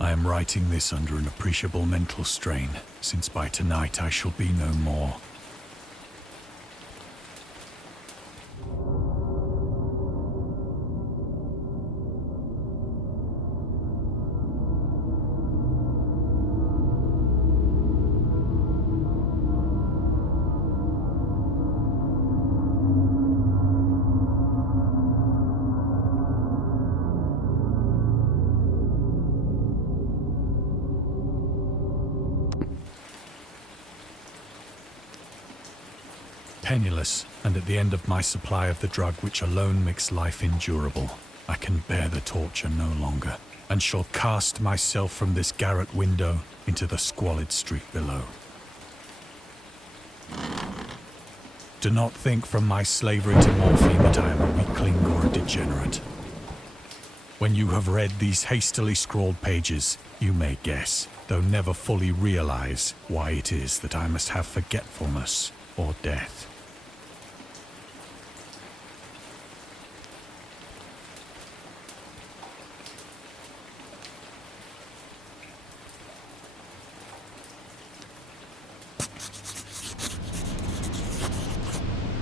I am writing this under an appreciable mental strain, since by tonight I shall be no more. Penniless, and at the end of my supply of the drug which alone makes life endurable, I can bear the torture no longer, and shall cast myself from this garret window into the squalid street below. Do not think from my slavery to morphine that I am a weakling or a degenerate. When you have read these hastily scrawled pages, you may guess, though never fully realize, why it is that I must have forgetfulness or death.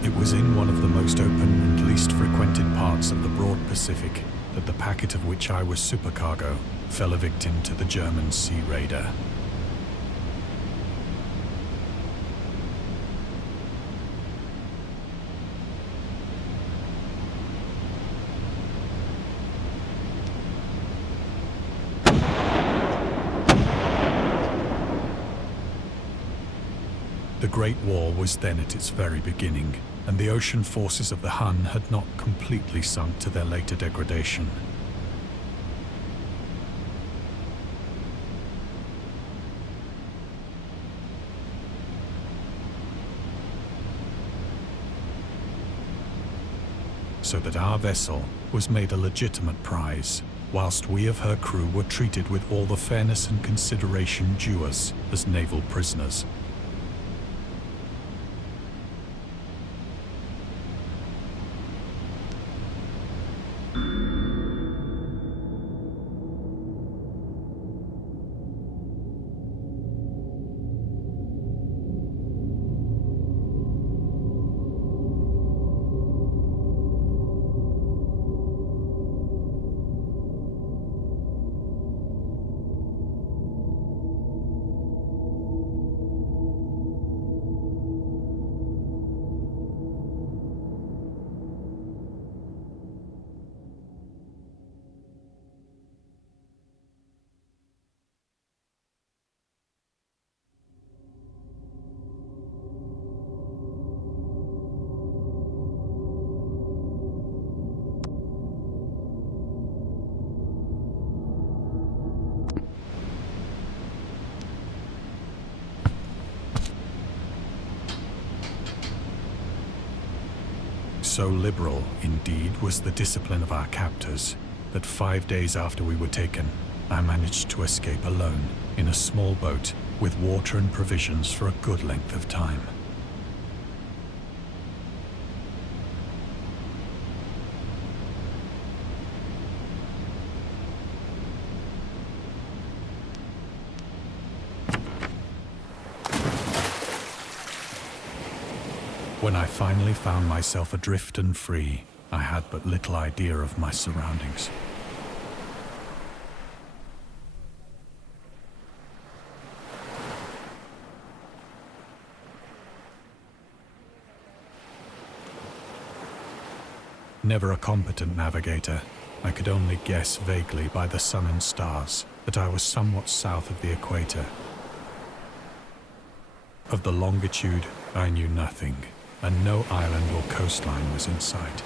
It was in one of the most open and least frequented parts of the broad Pacific that the packet of which I was supercargo fell a victim to the German sea raider. The Great War was then at its very beginning, and the ocean forces of the Hun had not completely sunk to their later degradation. So that our vessel was made a legitimate prize, whilst we of her crew were treated with all the fairness and consideration due us as naval prisoners. So liberal, indeed, was the discipline of our captors, that 5 days after we were taken, I managed to escape alone, in a small boat, with water and provisions for a good length of time. When I finally found myself adrift and free, I had but little idea of my surroundings. Never a competent navigator, I could only guess vaguely by the sun and stars that I was somewhat south of the equator. Of the longitude, I knew nothing, and no island or coastline was in sight.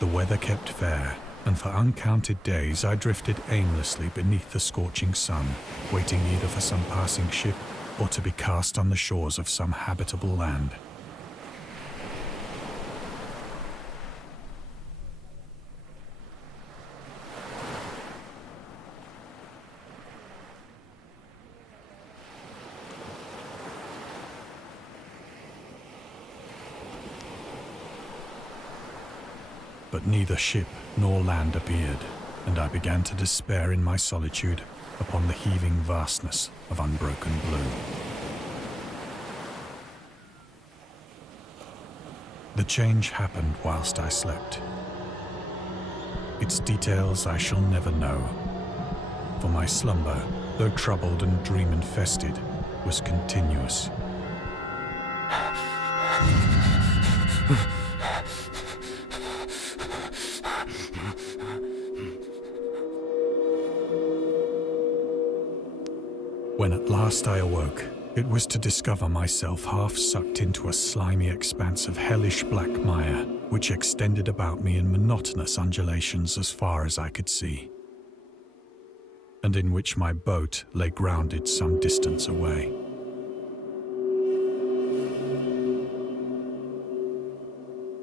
The weather kept fair, and for uncounted days I drifted aimlessly beneath the scorching sun, waiting either for some passing ship or to be cast on the shores of some habitable land. But neither ship nor land appeared, and I began to despair in my solitude upon the heaving vastness of unbroken blue. The change happened whilst I slept. Its details I shall never know, for my slumber, though troubled and dream-infested, was continuous. When at last I awoke, it was to discover myself half sucked into a slimy expanse of hellish black mire, which extended about me in monotonous undulations as far as I could see, and in which my boat lay grounded some distance away.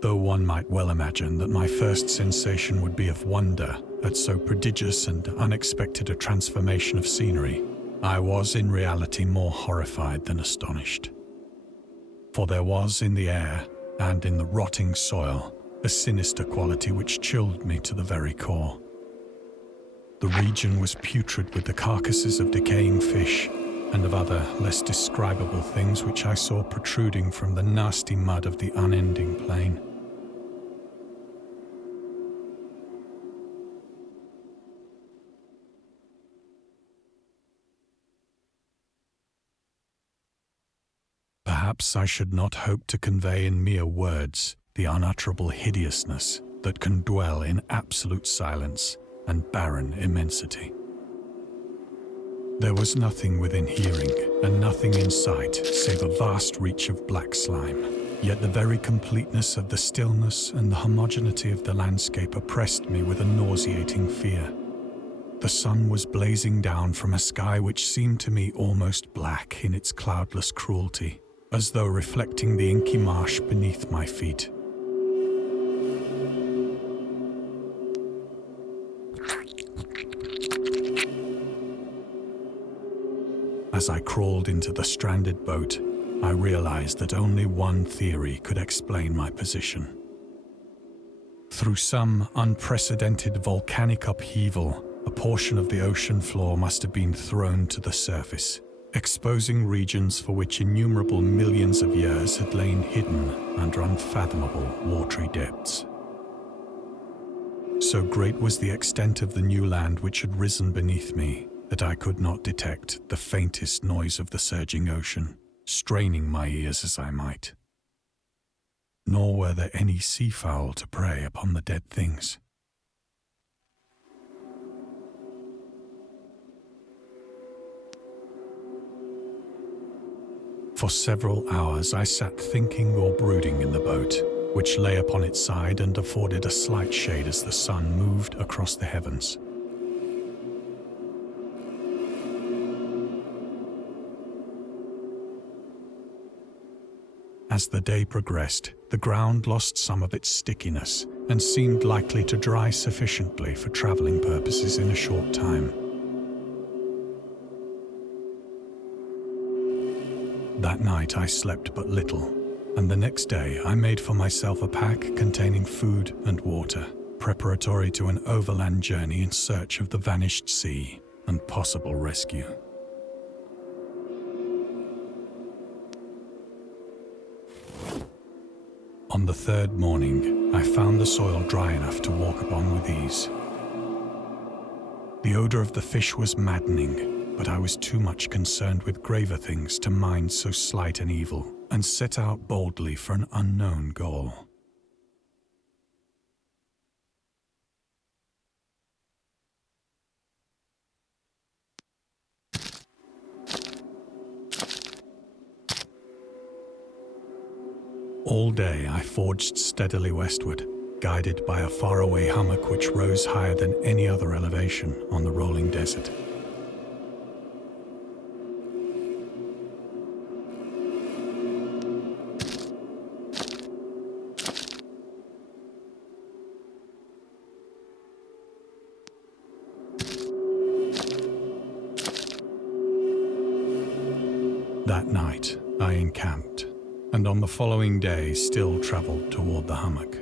Though one might well imagine that my first sensation would be of wonder at so prodigious and unexpected a transformation of scenery, I was in reality more horrified than astonished. For there was in the air and in the rotting soil a sinister quality which chilled me to the very core. The region was putrid with the carcasses of decaying fish and of other less describable things which I saw protruding from the nasty mud of the unending plain. Perhaps I should not hope to convey in mere words the unutterable hideousness that can dwell in absolute silence and barren immensity. There was nothing within hearing and nothing in sight save a vast reach of black slime, yet the very completeness of the stillness and the homogeneity of the landscape oppressed me with a nauseating fear. The sun was blazing down from a sky which seemed to me almost black in its cloudless cruelty, as though reflecting the inky marsh beneath my feet. As I crawled into the stranded boat, I realized that only one theory could explain my position. Through some unprecedented volcanic upheaval, a portion of the ocean floor must have been thrown to the surface, exposing regions for which innumerable millions of years had lain hidden under unfathomable watery depths. So great was the extent of the new land which had risen beneath me that I could not detect the faintest noise of the surging ocean, straining my ears as I might. Nor were there any seafowl to prey upon the dead things. For several hours I sat thinking or brooding in the boat, which lay upon its side and afforded a slight shade as the sun moved across the heavens. As the day progressed, the ground lost some of its stickiness and seemed likely to dry sufficiently for traveling purposes in a short time. That night I slept but little, and the next day I made for myself a pack containing food and water, preparatory to an overland journey in search of the vanished sea and possible rescue. On the third morning, I found the soil dry enough to walk upon with ease. The odor of the fish was maddening, but I was too much concerned with graver things to mind so slight an evil, and set out boldly for an unknown goal. All day I forged steadily westward, guided by a faraway hummock which rose higher than any other elevation on the rolling desert. That night I encamped, and on the following day still travelled toward the hummock,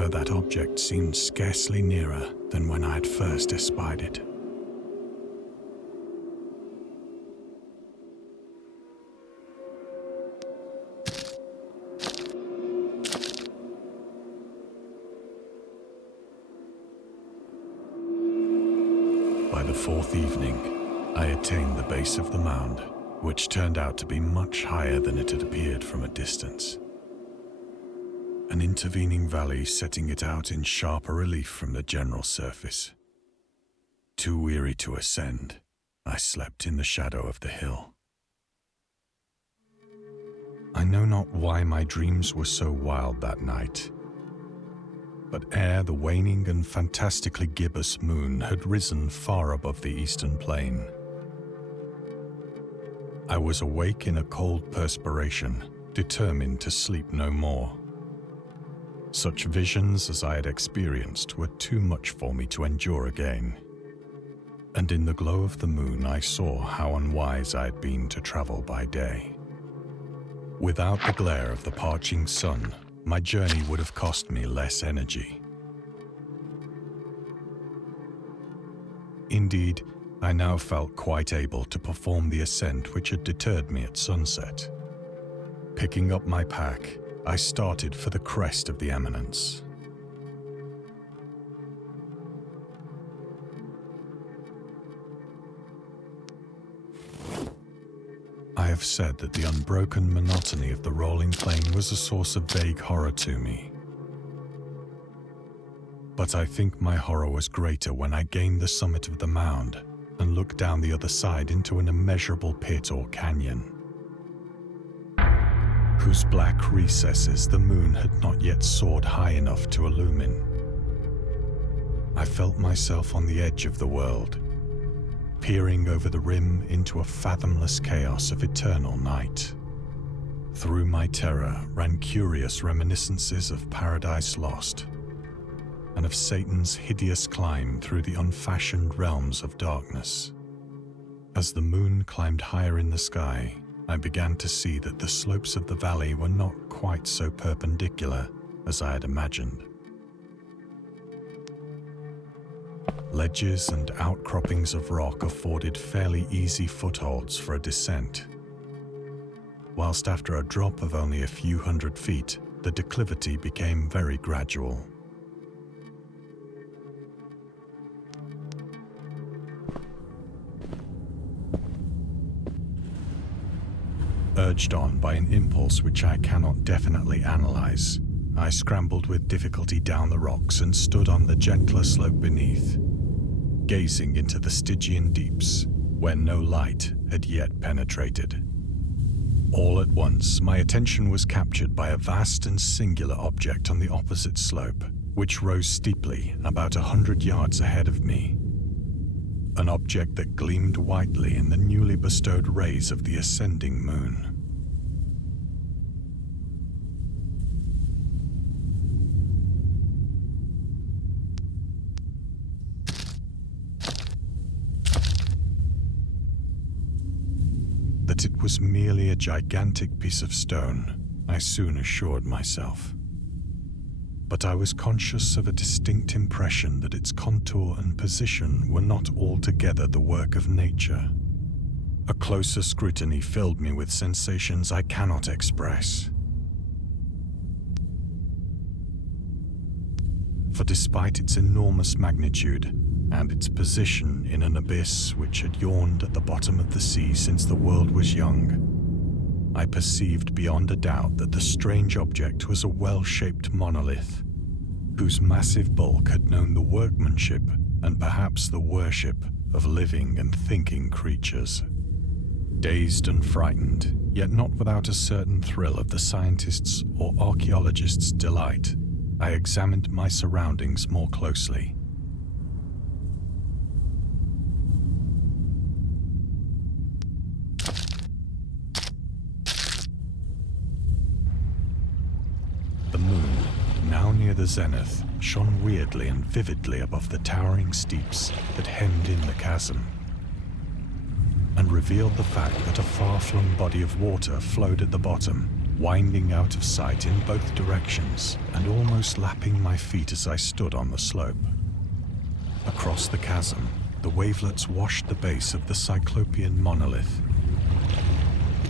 though that object seemed scarcely nearer than when I had first espied it. By the fourth evening, I attained the base of the mound, which turned out to be much higher than it had appeared from a distance. An intervening valley setting it out in sharper relief from the general surface. Too weary to ascend, I slept in the shadow of the hill. I know not why my dreams were so wild that night, but ere the waning and fantastically gibbous moon had risen far above the eastern plain, I was awake in a cold perspiration, determined to sleep no more. Such visions as I had experienced were too much for me to endure again, and in the glow of the moon I saw how unwise I had been to travel by day. Without the glare of the parching sun, my journey would have cost me less energy. Indeed, I now felt quite able to perform the ascent which had deterred me at sunset. Picking up my pack, I started for the crest of the eminence. I have said that the unbroken monotony of the rolling plain was a source of vague horror to me. But I think my horror was greater when I gained the summit of the mound and looked down the other side into an immeasurable pit or canyon, whose black recesses the moon had not yet soared high enough to illumine. I felt myself on the edge of the world, peering over the rim into a fathomless chaos of eternal night. Through my terror ran curious reminiscences of Paradise Lost, and of Satan's hideous climb through the unfashioned realms of darkness. As the moon climbed higher in the sky, I began to see that the slopes of the valley were not quite so perpendicular as I had imagined. Ledges and outcroppings of rock afforded fairly easy footholds for a descent, whilst after a drop of only a few hundred feet, the declivity became very gradual. Urged on by an impulse which I cannot definitely analyze, I scrambled with difficulty down the rocks and stood on the gentler slope beneath, gazing into the Stygian deeps where no light had yet penetrated. All at once, my attention was captured by a vast and singular object on the opposite slope, which rose steeply about 100 yards ahead of me. An object that gleamed whitely in the newly bestowed rays of the ascending moon. That it was merely a gigantic piece of stone, I soon assured myself. But I was conscious of a distinct impression that its contour and position were not altogether the work of nature. A closer scrutiny filled me with sensations I cannot express. For despite its enormous magnitude, and its position in an abyss which had yawned at the bottom of the sea since the world was young, I perceived beyond a doubt that the strange object was a well-shaped monolith, whose massive bulk had known the workmanship and perhaps the worship of living and thinking creatures. Dazed and frightened, yet not without a certain thrill of the scientist's or archaeologist's delight, I examined my surroundings more closely. The moon, now near the zenith, shone weirdly and vividly above the towering steeps that hemmed in the chasm, and revealed the fact that a far-flung body of water flowed at the bottom, winding out of sight in both directions and almost lapping my feet as I stood on the slope. Across the chasm, the wavelets washed the base of the Cyclopean monolith,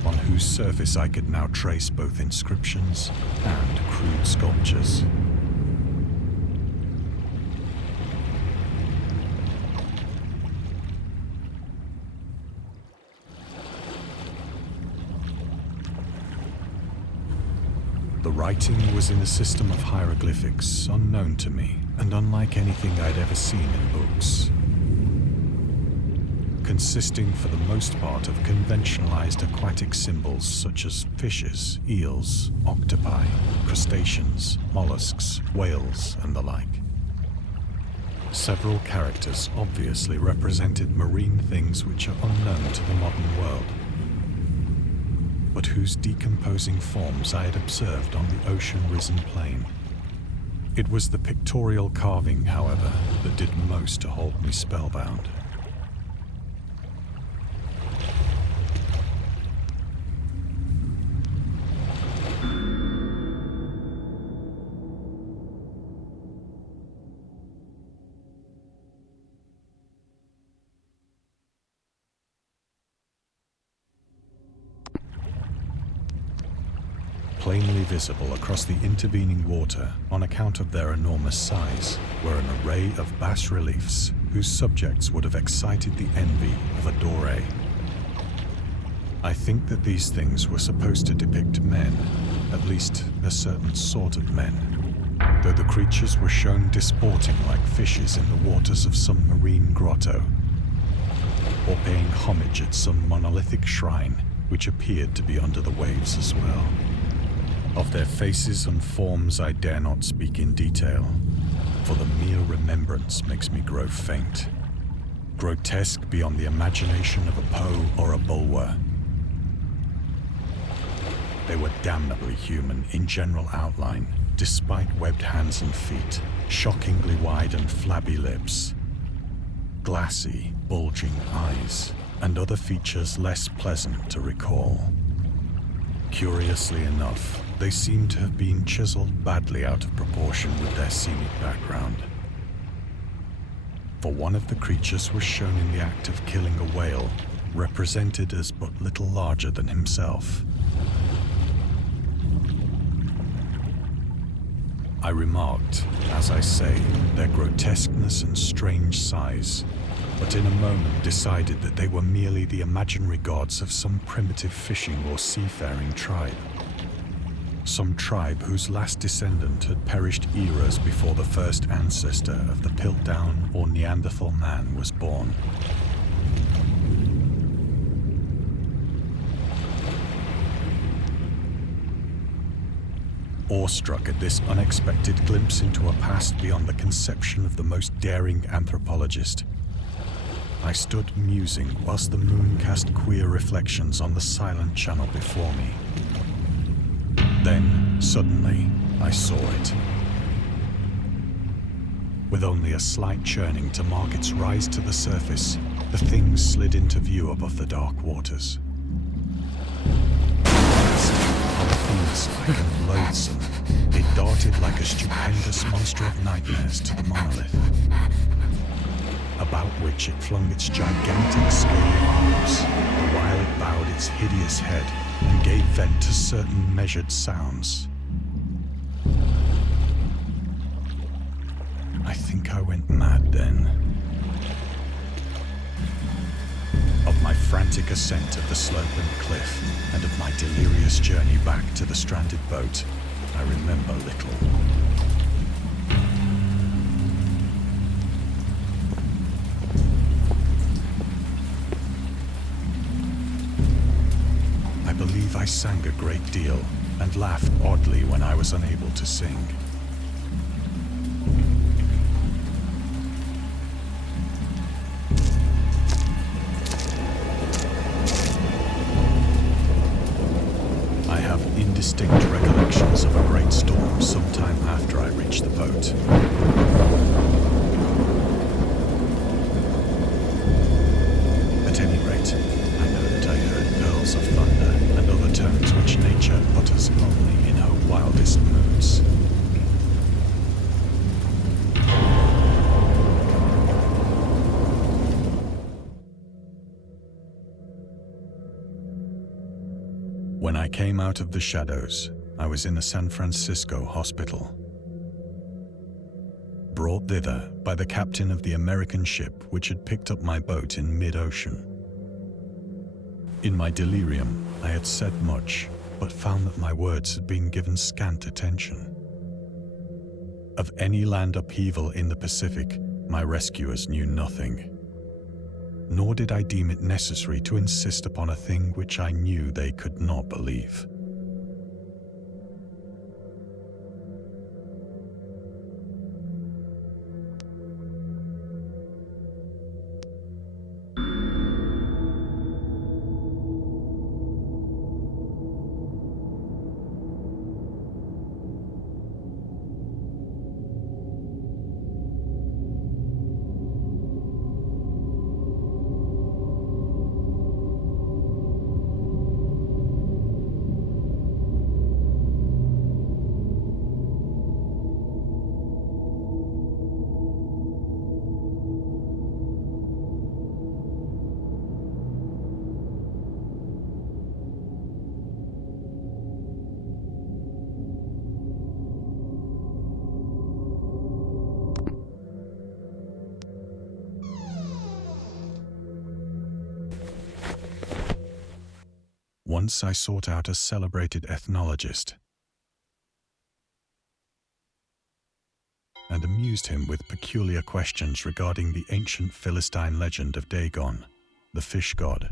on whose surface I could now trace both inscriptions and crude sculptures. The writing was in a system of hieroglyphics unknown to me and unlike anything I'd ever seen in books, consisting for the most part of conventionalized aquatic symbols such as fishes, eels, octopi, crustaceans, mollusks, whales, and the like. Several characters obviously represented marine things which are unknown to the modern world, but whose decomposing forms I had observed on the ocean-risen plain. It was the pictorial carving, however, that did most to hold me spellbound. Plainly visible across the intervening water on account of their enormous size were an array of bas-reliefs whose subjects would have excited the envy of a Doré. I think that these things were supposed to depict men, at least a certain sort of men, though the creatures were shown disporting like fishes in the waters of some marine grotto, or paying homage at some monolithic shrine which appeared to be under the waves as well. Of their faces and forms I dare not speak in detail, for the mere remembrance makes me grow faint. Grotesque beyond the imagination of a Poe or a Bulwer. They were damnably human in general outline, despite webbed hands and feet, shockingly wide and flabby lips, glassy, bulging eyes, and other features less pleasant to recall. Curiously enough, they seem to have been chiseled badly out of proportion with their scenic background. For one of the creatures was shown in the act of killing a whale, represented as but little larger than himself. I remarked, as I say, their grotesqueness and strange size, but in a moment decided that they were merely the imaginary gods of some primitive fishing or seafaring tribe. Some tribe whose last descendant had perished eras before the first ancestor of the Piltdown or Neanderthal man was born. Awestruck at this unexpected glimpse into a past beyond the conception of the most daring anthropologist, I stood musing whilst the moon cast queer reflections on the silent channel before me. Then, suddenly, I saw it. With only a slight churning to mark its rise to the surface, the thing slid into view above the dark waters. Polyphemus-like and loathsome, it darted like a stupendous monster of nightmares to the monolith, about which it flung its gigantic scaly arms, the while it bowed its hideous head and gave vent to certain measured sounds. I think I went mad then. Of my frantic ascent of the slope and cliff, and of my delirious journey back to the stranded boat, I remember little. I believe I sang a great deal and laughed oddly when I was unable to sing. I have indistinct recollections of a great storm sometime after I reached the boat. At any rate, I know that I heard pearls of thunder and other tones which nature utters in came out of the shadows, I was in a San Francisco hospital. Brought thither by the captain of the American ship which had picked up my boat in mid-ocean. In my delirium, I had said much, but found that my words had been given scant attention. Of any land upheaval in the Pacific, my rescuers knew nothing. Nor did I deem it necessary to insist upon a thing which I knew they could not believe. Once I sought out a celebrated ethnologist and amused him with peculiar questions regarding the ancient Philistine legend of Dagon, the fish god.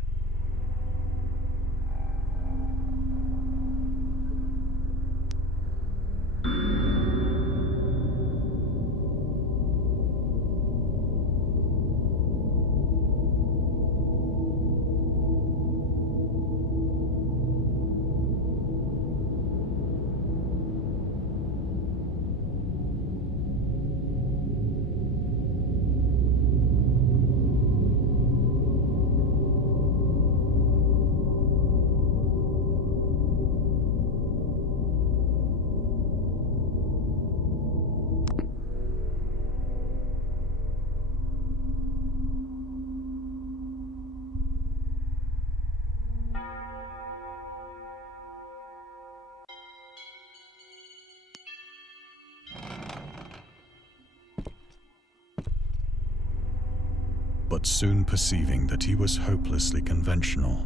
But soon perceiving that he was hopelessly conventional,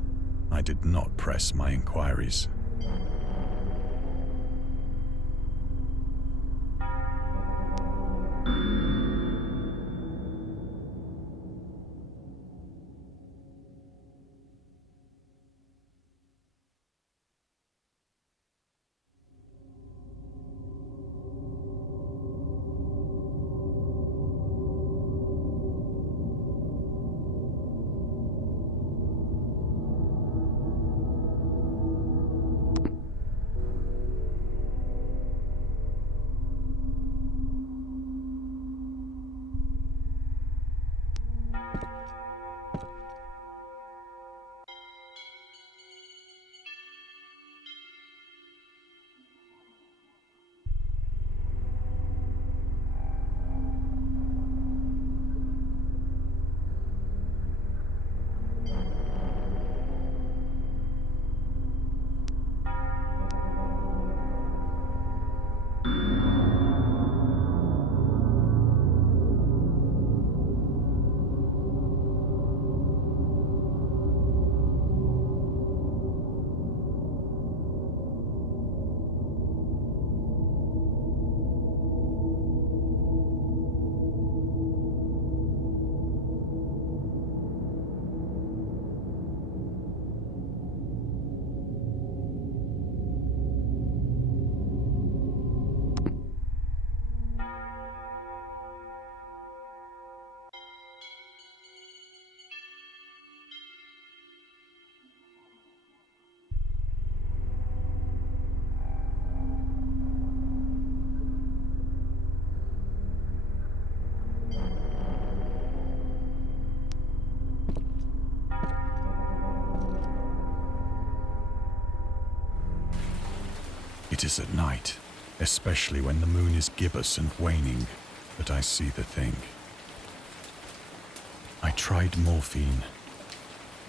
I did not press my inquiries. It is at night, especially when the moon is gibbous and waning, that I see the thing. I tried morphine,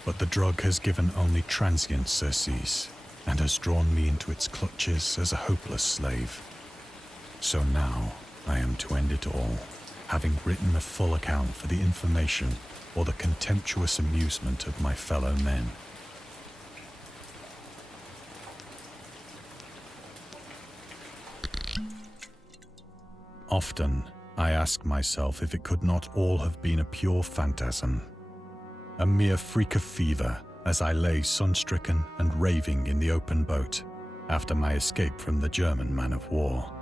but the drug has given only transient surcease. and has drawn me into its clutches as a hopeless slave. So now I am to end it all, having written a full account for the information or the contemptuous amusement of my fellow men. Often, I ask myself if it could not all have been a pure phantasm, a mere freak of fever as I lay sun-stricken and raving in the open boat after my escape from the German man-of-war.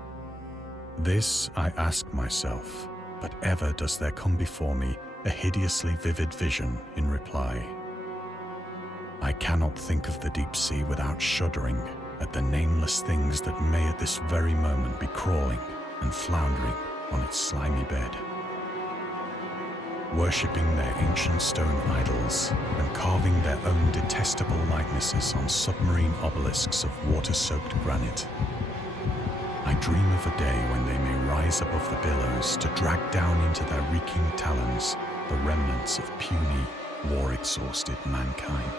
This I ask myself, but ever does there come before me a hideously vivid vision in reply. I cannot think of the deep sea without shuddering at the nameless things that may at this very moment be crawling and floundering on its slimy bed, worshipping their ancient stone idols and carving their own detestable likenesses on submarine obelisks of water-soaked granite. I dream of a day when they may rise above the billows to drag down into their reeking talons the remnants of puny, war-exhausted mankind.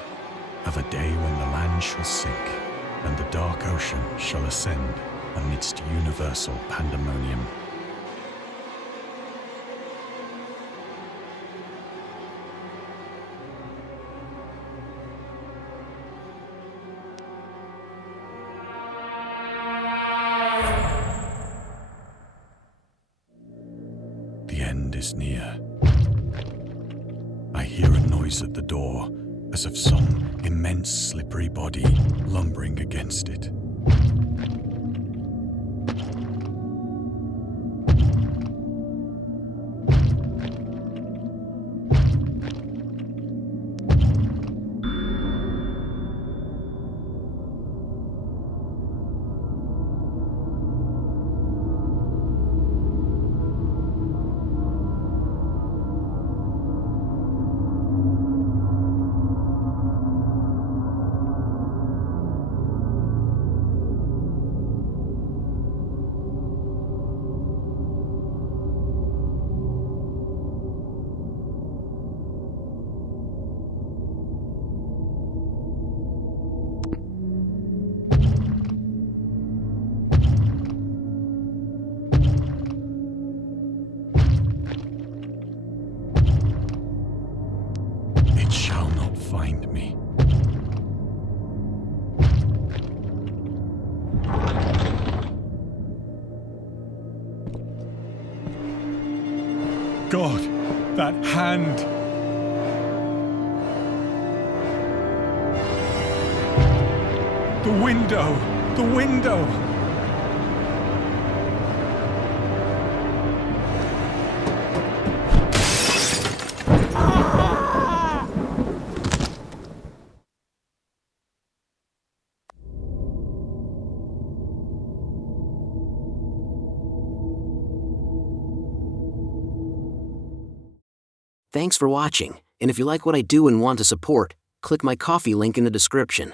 Of a day when the land shall sink and the dark ocean shall ascend amidst universal pandemonium. The end is near. I hear a noise at the door, as of some immense slippery body lumbering against it. Find me. God, that hand! The window! The window! Thanks for watching, and if you like what I do and want to support, click my Ko-fi link in the description.